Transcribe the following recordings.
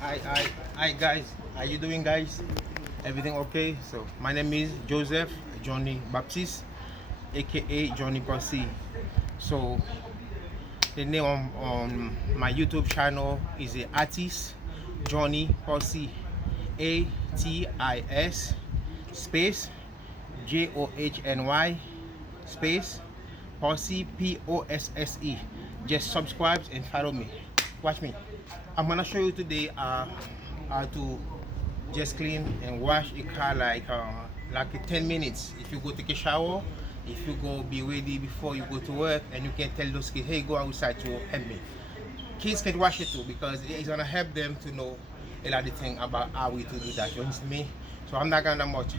Hi guys, how you doing guys? Everything okay? So my name is Joseph Johnny Baptiste, aka Johnny Bossy. So the name on my YouTube channel is the artist Johnny Posse, ATIS space JOHNY space Posse POSSE. Just subscribe and follow me. Watch me. I'm gonna show you today how to just clean and wash a car like 10 minutes. If you go take a shower, if you go be ready before you go to work, and you can tell those kids, hey, go outside to help me. Kids can wash it too because it's gonna help them to know a lot of things about how we to do that. You understand me? So I'm not gonna much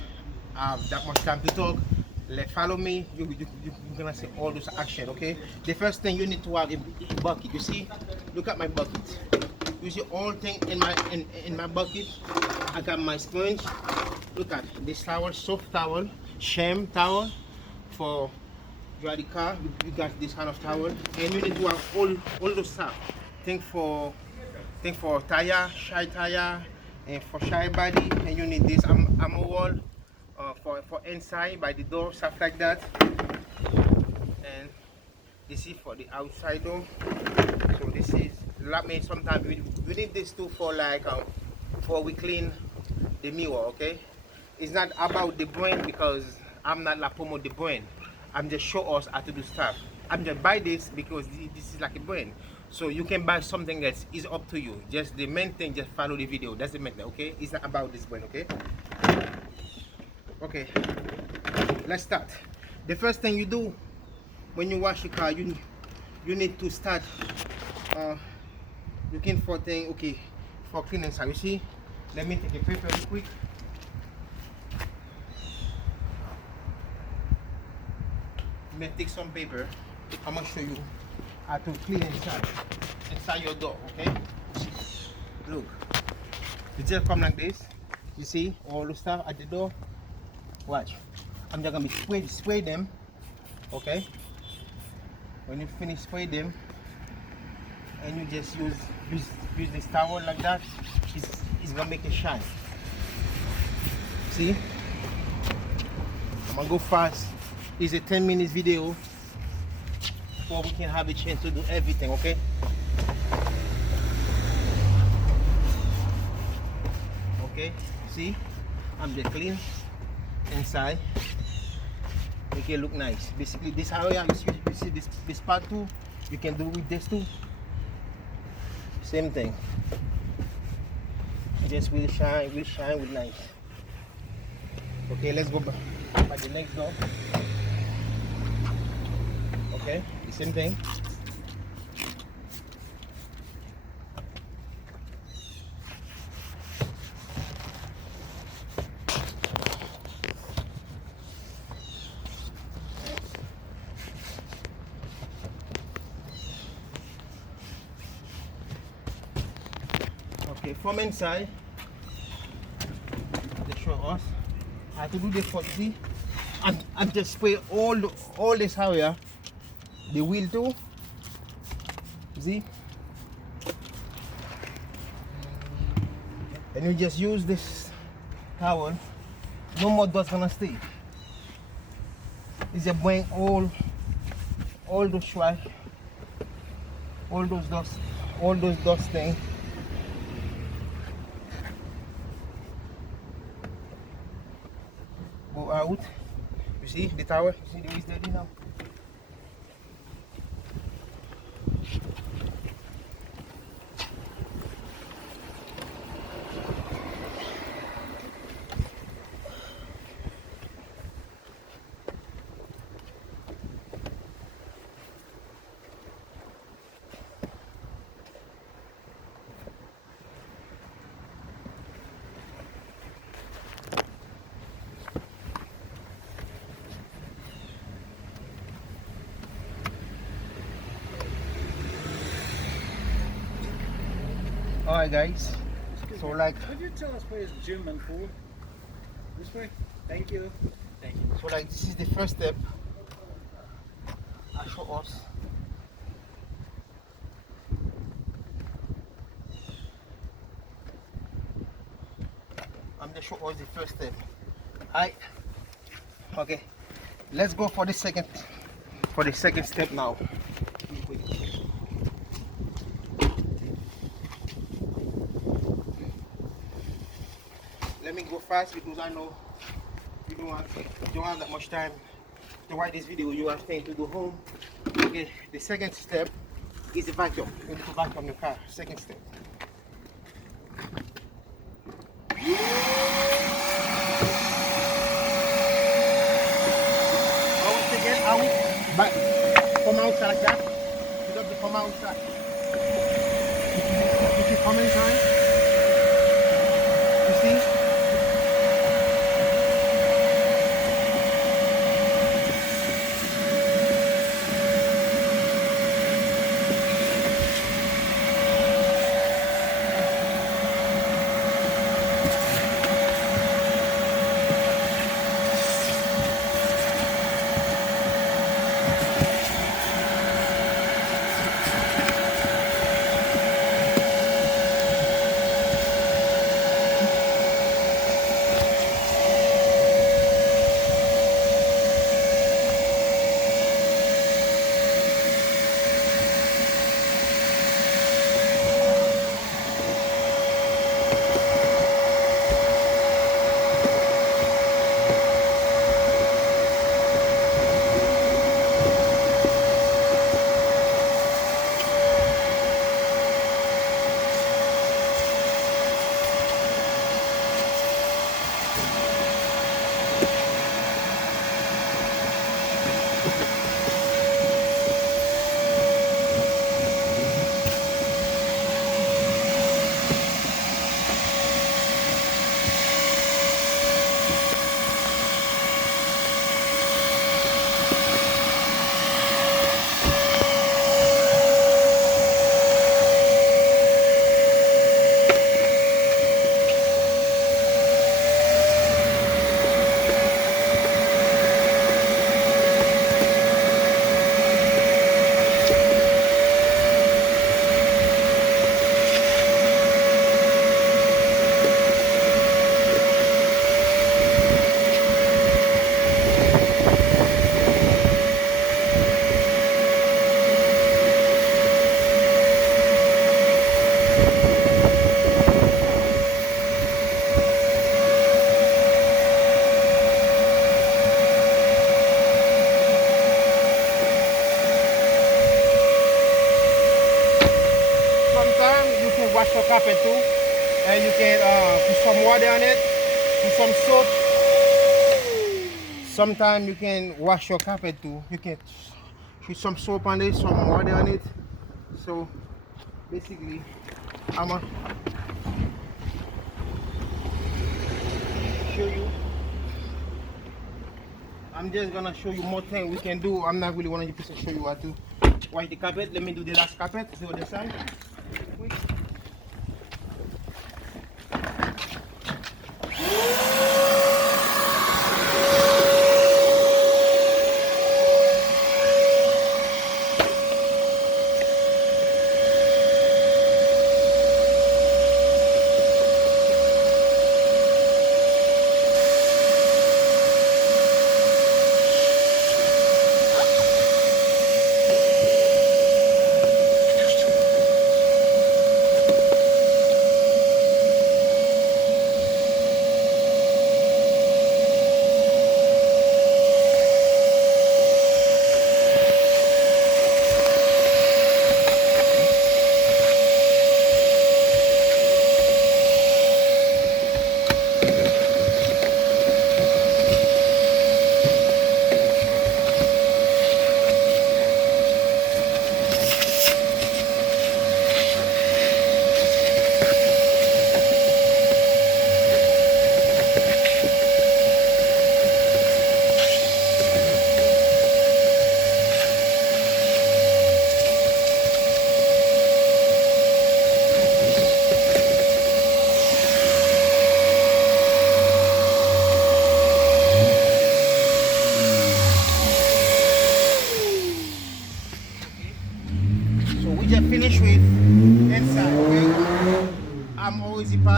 have that much time to talk. Let follow me. You're gonna see all those action. Okay. The first thing you need to have a bucket. You see? Look at my bucket. You see all thing in my bucket. I got my sponge. Look at this towel, soft towel, sham towel for dry the car. You got this kind of towel, and you need to have all those stuff. Think for tire, shy tire, and for shy body, and you need this armor wall for inside by the door, stuff like that. And this is for the outside door. So this is that means sometimes we need this too for for we clean the mirror. Okay, it's not about the brand because I'm not like promote the brand. I'm just show us how to do stuff. I'm just buy this because this is like a brand. So you can buy something that is up to you. Just the main thing, just follow the video. That's the main thing. Okay, it's not about this brand. Okay. Okay, let's start. The first thing you do when you wash your car, you need to start looking for thing. Okay, for cleaning side. You see, let me take a paper real quick. Let me take some paper. I'm gonna show you how to clean inside your door. Okay, look, you just come like this. You see all the stuff at the door. Watch, I'm just gonna be spray them. Okay, when you finish spray them, and you just use this towel like that, it's gonna make it shine. See, I'm gonna go fast. It's a 10 minutes video before we can have a chance to do everything. Okay, okay, see, I'm just clean inside, make it look nice. Basically this area, you see this part too, you can do with this too, same thing. Just will shine with nice. Okay, let's go back by the next door. Okay, the same thing. Okay, from inside, they show us how to do this for see. And just spray all this area, the wheel too. See? And you just use this towel. No more dust gonna stay. It's just bring all those trash, all those dust things. Go out. You see the towel? You see the way it's dirty now? Alright guys, so like, Could you tell us where's gym and pool? This way? Thank you. Thank you. so like this is the first step I show us. just show us the first step. Alright. Okay. Let's go for the second step now. Let me go fast because I know you don't have that much time to watch this video. You have time to go home. Okay, the second step is the vacuum. You need to vacuum the car. Second step. Once again, out, back, from outside like that. Pick up the from outside. You see how many times? You see? Sometimes you can wash your carpet too, and you can put some water on it, put some soap. Sometimes you can wash your carpet too. You can put some soap on it, some water on it. So basically, I'm gonna show you. I'm just gonna show you more things we can do. I'm not really 100% show you how to wash the carpet. Let me do the last carpet, the other side. Quick.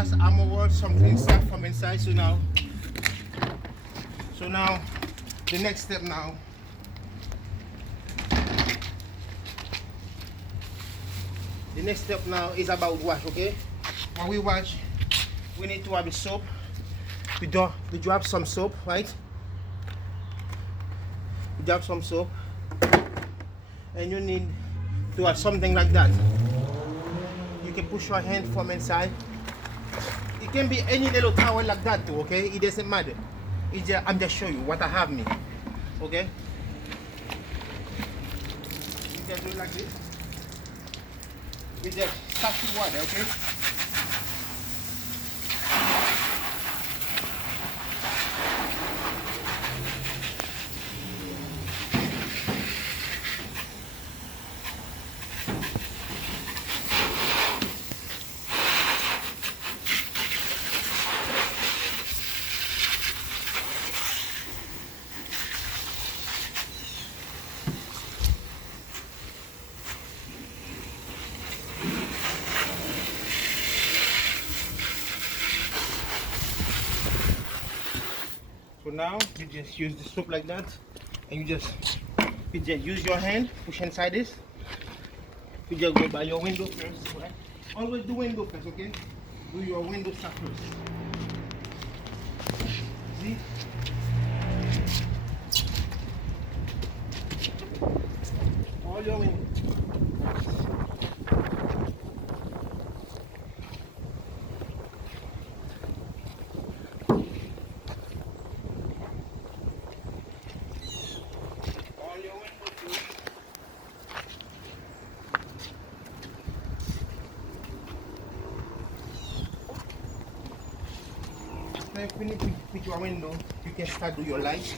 last armor wall, some clean stuff from inside. So now the next step now. The next step now is about wash, okay? When we wash, we need to have a soap. We drop some soap, right? We drop some soap. And you need to have something like that. You can push your hand from inside. It can be any little towel like that too, okay? It doesn't matter. I'm just showing you what I have me, okay? You just do it like this. You just touch the water, okay? So now you just use the soap like that, and you just use your hand, push inside this. You just go by your window first, right? Always do window first, okay? Do your window stuff first. See? All your windows. When you put your window, you can start do your light.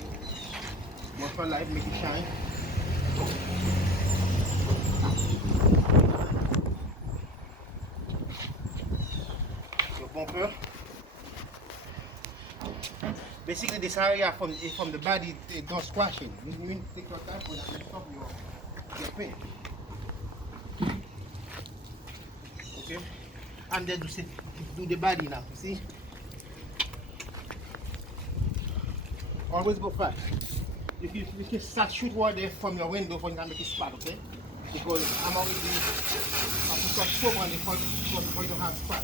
Work your light, make it shine. Your bumper. Basically, this area from the body, it don't squash it. You need to take your time for that and stop your paint. Okay? And then do the body now, see? Always go fast. You can start shoot water from your window for you can make it spot, okay? Because I'm already I put some soap on it for you to have spot.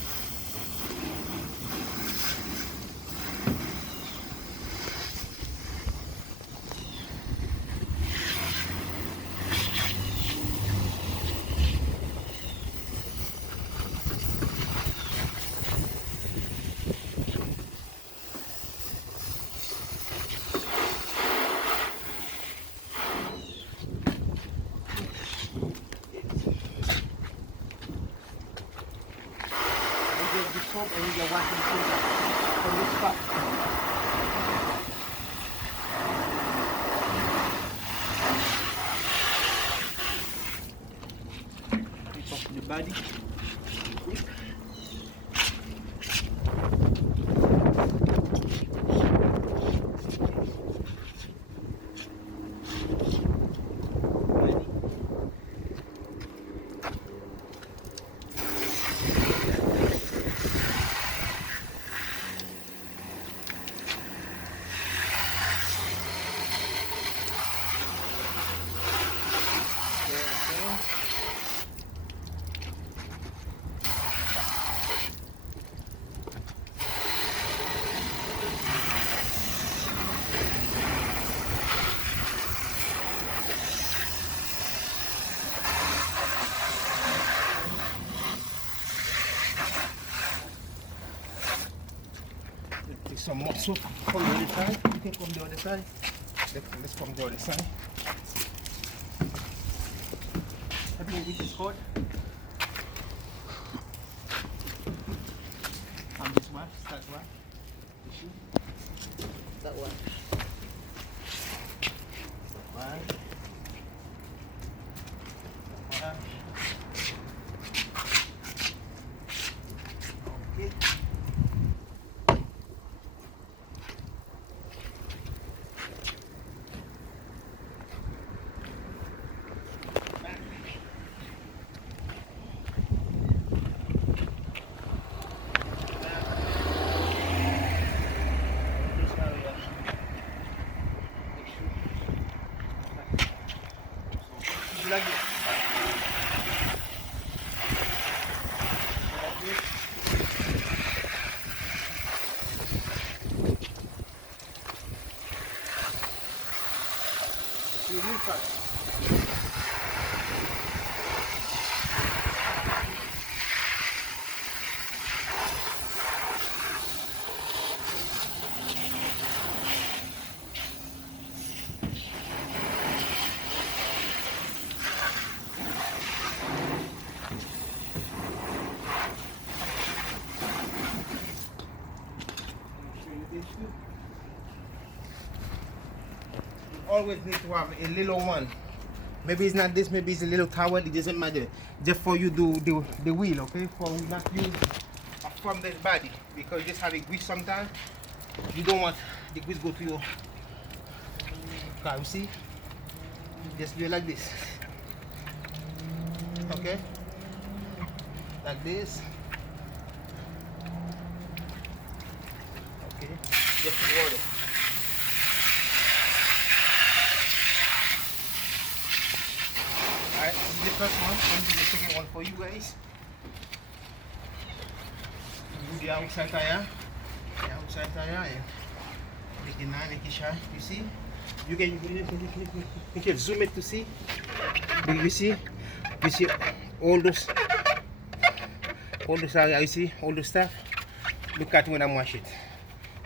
The soap and you just wash the filter from this spot. Take off the body. Take some more soap from the other side. You can come the other side. Let's come the other side. Everything which is hot. And this one, start one. That one. One. One. Okay. always need to have a little one. Maybe it's not this, maybe it's a little towel, it doesn't matter. Just for you do the wheel, okay? For not use a formless body, because you just have a grease sometimes. You don't want the grease go to your car, you see? Just do it like this. Okay? Like this. Okay, just put water. Alright, this is the first one. This is the second one for you guys. Do the outside tire. The outside tire. You see? You can zoom it to see. You see all those area, you see all the stuff. Look at when I wash it.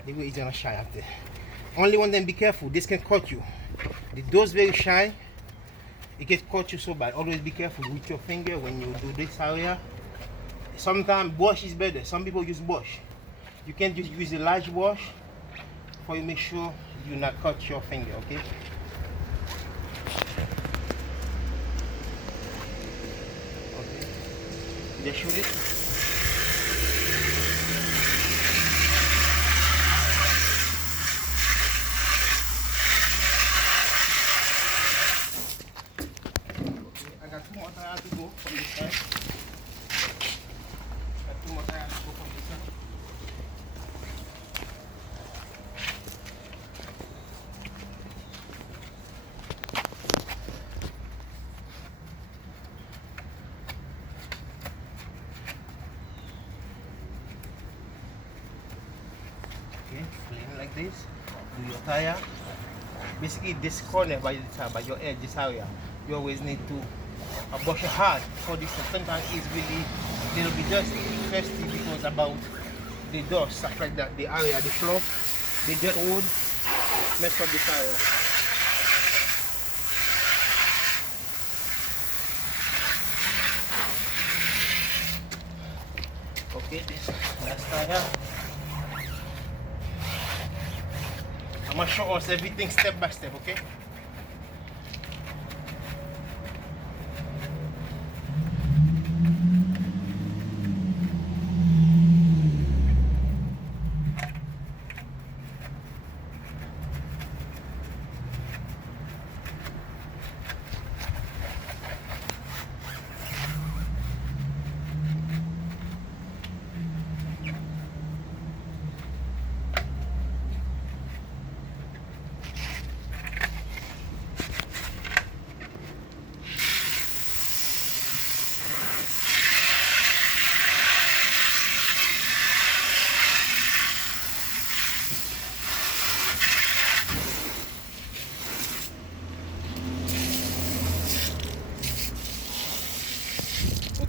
The way it's gonna shine up there. Only one then be careful, this can cut you. Those very shine, it can cut you so bad. Always be careful with your finger when you do this area. Sometimes brush is better. Some people use brush. You can just use a large brush for you make sure you not cut your finger, okay? Okay. Just shoot it. I got 2 more tires to go from this side. Got 2 more tires to go from this side. Okay, clean like this. Do your tire. Basically, this corner by your edge, this area, you always need to brush it hard for this. Sometimes it's really a little bit dusty because about the dust, stuff like that, the area, the floor, the dirt wood mess up the tire. Okay, this last tire. I'm gonna show us everything step by step, okay?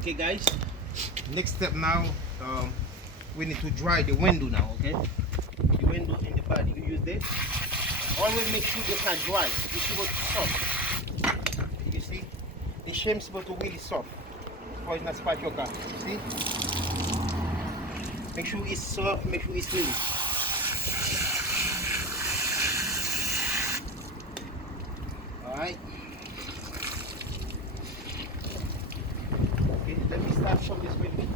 Okay guys, next step now, we need to dry the window now, okay? The window and the body, you use this. Always make sure this are dry. It's supposed to soft. You see? The shame is supposed to really soft. Or it's not spark your car. See? Make sure it's soft, make sure it's clean. Alright. Okay, let me start from this window.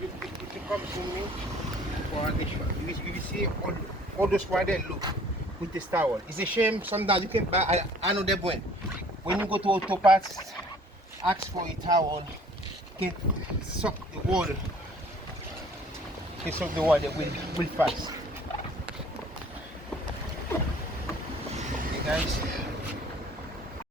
You come to me for an issue. You will see all those right there, look, with this towel. It's a shame sometimes you can buy, I know that when you go to auto parts, ask for a towel, can suck the water. Can suck the water will fast. Okay guys.